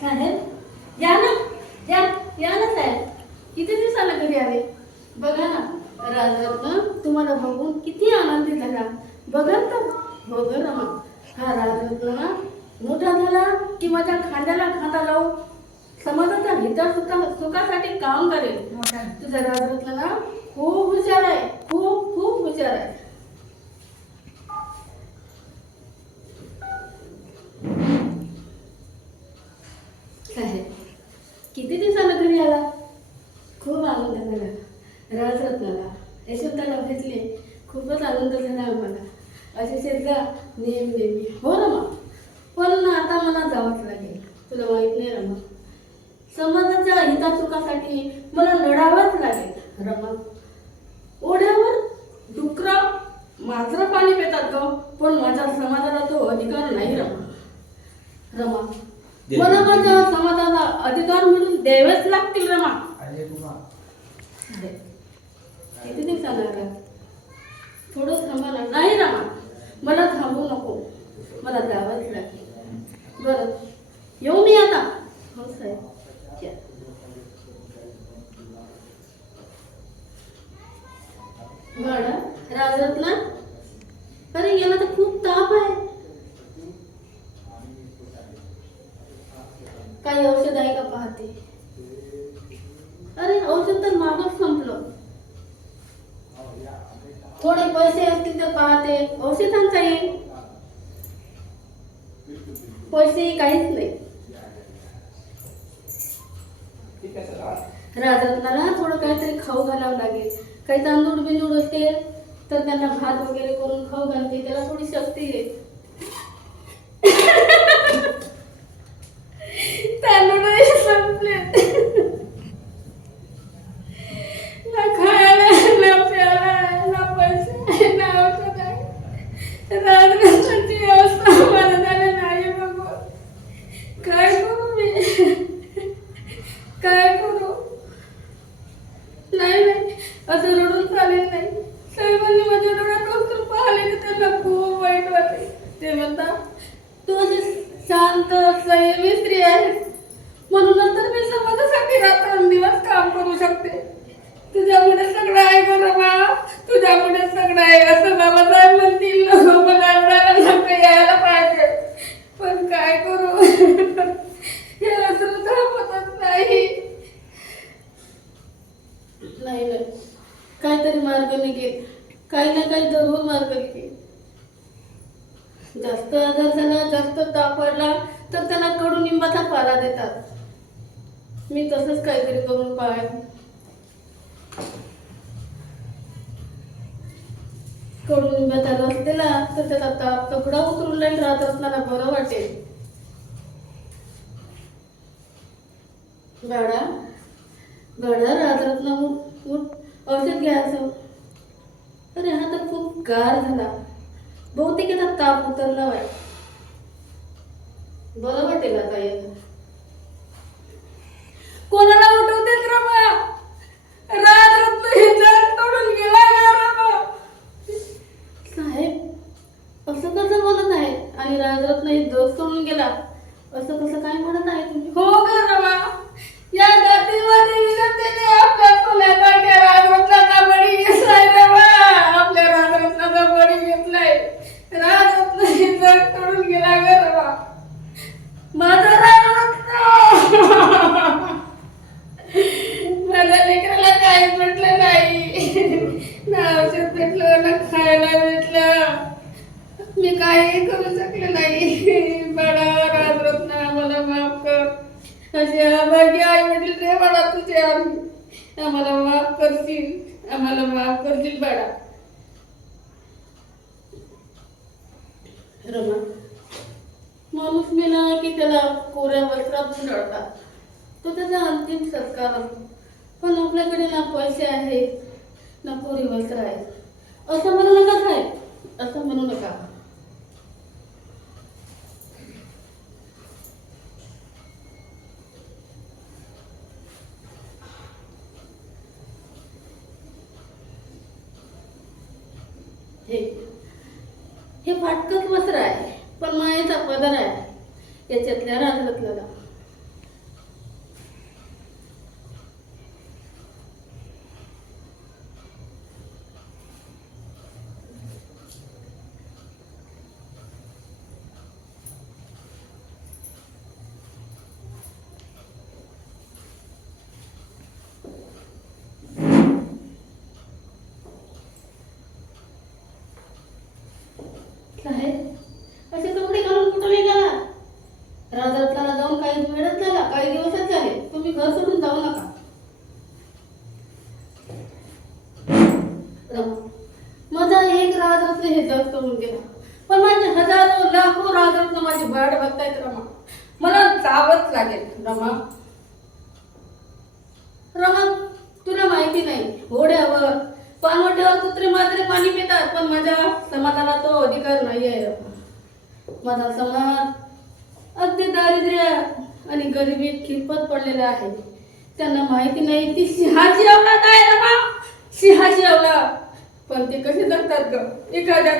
साहेब या ना, या या ना साहेब, किती दिवसाला घरी आले. बघा ना, राजरत्न तुम्हाला बघून किती आनंदी झाला. बघा तर, हो ग रमा, हा राजरत्न ना मोठा झाला की माझ्या खांद्याला खांदा लावून समाजाच्या सुखासाठी काम करेल. तुझा राजरत्न ना खूप हुशार आहे, खूप खूप हुशार आहे. साहेब किती दिवसाला घरी आला. खूप आनंद झाला. राजरत्नाला यशोदाला भेटले, खूपच आनंद झाला आम्हाला. असे शेतगा नेहमी नेहमी. हो रमा, पण आता मला जावंच लागेल. तुला माहित नाही रमा, समाजाच्या हितासुखासाठी मला लढावंच लागेल. रमा, ओढ्यावर डुकरा मात्र पाणी पितात ग, पण माझ्या समाजाला तो अधिकार नाही. रमा रमा मला माझ्या समाजाला अधिकार मिळून द्यावेच लागतील. रमा किती दिवसाला थोडं थांबा ना. नाही रमा, मला थांबू नको, मला जावंच लागेल. बरं येऊ मी आता. हो साहेब. बरं राजरत्न, अरे याला तर खूप ताप आहे. काही औषध आहे का पाहते. अरे औषध तर मागच संपलं. थोडे पैसे असतील तर पाहते, औषध आणता येईल. पैसे काहीच नाही. राजरत्नाला थोडं काहीतरी खाऊ घालावं लागेल. काही तांदूळ बिंदूळ असते तर त्यांना भात वगैरे करून खाऊ घालते, त्याला थोडी शक्ती येईल. तांदूळ संपले, ना खायला ना प्यायला ना पैसे ना औषध आहे. राजरत्नाची व्यवस्था मला झाली नाही. बाबा काय करू मी, काय करू. नाही नाही, असं रडून चालेल नाही. साहेबांनी माझ्या डोळ्यात असून पाहिले की त्यांना खूप वाईट वाटले. ते म्हणतात तू अशी शांत संयमी स्त्री आहे, म्हणूनच तर मी समाजासाठी रात्रंदिवस काम करू शकते. तुझ्यामुळे सगळं आहे ग रमा, तुझ्यामुळे सगळं आहे असं बाबासाहेब म्हणतील. लोक मला यायला पाहिजे, पण काय करू. हे असं थांबतच नाही. नाही नाही, काहीतरी मार्ग निघेल, काही ना काही जरूर मार्ग निघेल. जास्त आजार झाला, जास्त ताप पडला तर त्याला कडुनिंबाचा पाला देतात. मी तसंच काहीतरी करून पाहेन. कडुनिंबाचा रस दिला तर त्याचा ताप तगडा उतरून जाईल. राजरत्नाला बरं वाटेल. बाळा बाळा, राजरत्न उठ, औषध घ्यायचं. अरे हा तर खूप गार झाला, बहुतेक याचा ताप उतरला आहे. बरं वाटेल आता याला. कोणाला उठवतेच रमा, राजरत्न हे जग तोडून गेला रमा. साहेब असं कसं बोलत आहे, आणि राजरत्न हे जग सोडून गेला असं कसं काय म्हणत आहे तुम्ही. हो ग रमा, या जातीवादी विनंतीने आपल्या सोन्यासारख्या राजरत्नाचा बळी घेतलाय रमा. आपल्या राजरत्नाचा बळी घेतलाय. राजरत्न हे जग तोडून गेला ग रमा. माझा राजरत्न, माझ्या लेकराला काहीच भेटलं नाही. ना औषध भेटलं, ना खायला भेटलं. मी काही करू शकले नाही. बडा राजरत्न मला माफ कर. असे अभागी आई वडील रे बाळा तुझे. आम्हाला माफ करशील, आम्हाला माफ करशील बाळा. रमा, माणूस मेला की त्याला कोऱ्या वस्त्रात गुंडाळतात, तो त्याचा अंतिम संस्कार असतो. पण आपल्याकडे ना पैसे आहेत ना कोरी वस्त्र आहेत. असं म्हणू नका साहेब, असं म्हणू नका. हे फाटकच वस्त्र आहे, पण मायेचा पदर आहे. याच्यातल्या राजरत्नाला साहेब असे कपडे घालून कुठं निघाला? राजरत्नाला जाऊन काही वेळच झाला, काही दिवसच झाले. तुम्ही घर सोडून जाऊ नका. माझा एक राजरत्न हे जग सोडून गेला, पण माझे हजारो लाखो राजरत्न माझी वाट बघतायत. रमा, मला जावंच लागेल. रमा, रमा, तुला माहिती नाही, घोड्यावर पानवट्यावर कुत्रे मात्र पाणी पितात, पण माझ्या समाजाला तो अधिकार नाही आहे. रमा, माझा समाज अगदी दारिद्र्य आणि गरिबीत खितपत पडलेला आहे. त्यांना माहिती नाही ती सिंहाची औलाद आहे. रमा, सिंहाची औलाद. पण ते कसे जगतात ग? एखाद्या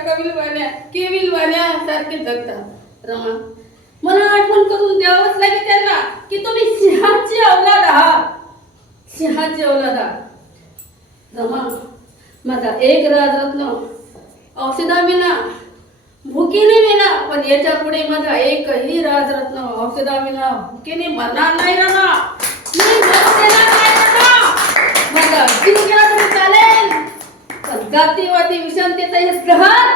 केविलवाण्या सारखे जगतात. रमा, मला आठवण करून द्यावंच लागेल त्यांना की तुम्ही सिंहाची औलाद आहात, सिंहाची औलाद आहात. रमा, माझा एक राजरत्न औषधाविना भुकीने विना, पण याच्या पुढे माझा एकही राजरत्न औषधाविना भुकीने मरणार नाही. रमा, मी मरू देणार नाही. रमा, माझा जीव गेला तरी चालेल, पण जातीवादी विषमतेचा हे जहर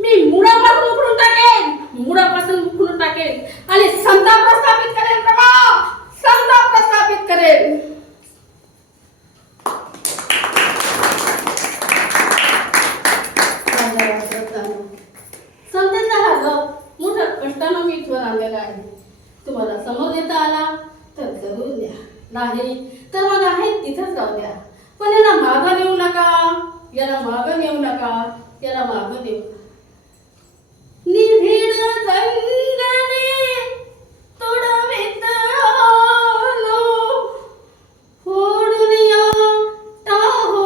मी मुळापासून उखडून टाकेन, मुळापासून उखडून टाकेन आणि समता प्रस्थापित करेन. रमा, समता प्रस्थापित करेन. समतेचा हा जप मोठ्या कष्टानं मी इथवर आणलेला आहे. तुम्हाला समोर देता आला तर जरूर द्या, नाही तर मग आहे तिथंच राहू द्या. पण याला मागं नेऊ नका, याला मागं नेऊ नका, याला मागं नेऊ नका. निभिड जंगले तोडवीत आलो, फोडून या टाहो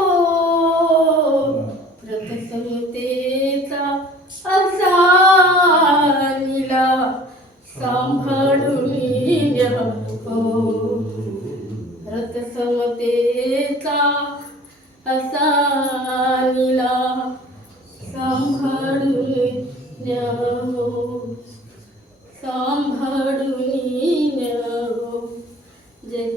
रथसमतेचा असा नीला सांभाळून न्या हो. रथसमतेचा असा नीला सांभाळून न्या हो, सांभाळून न्या हो. जय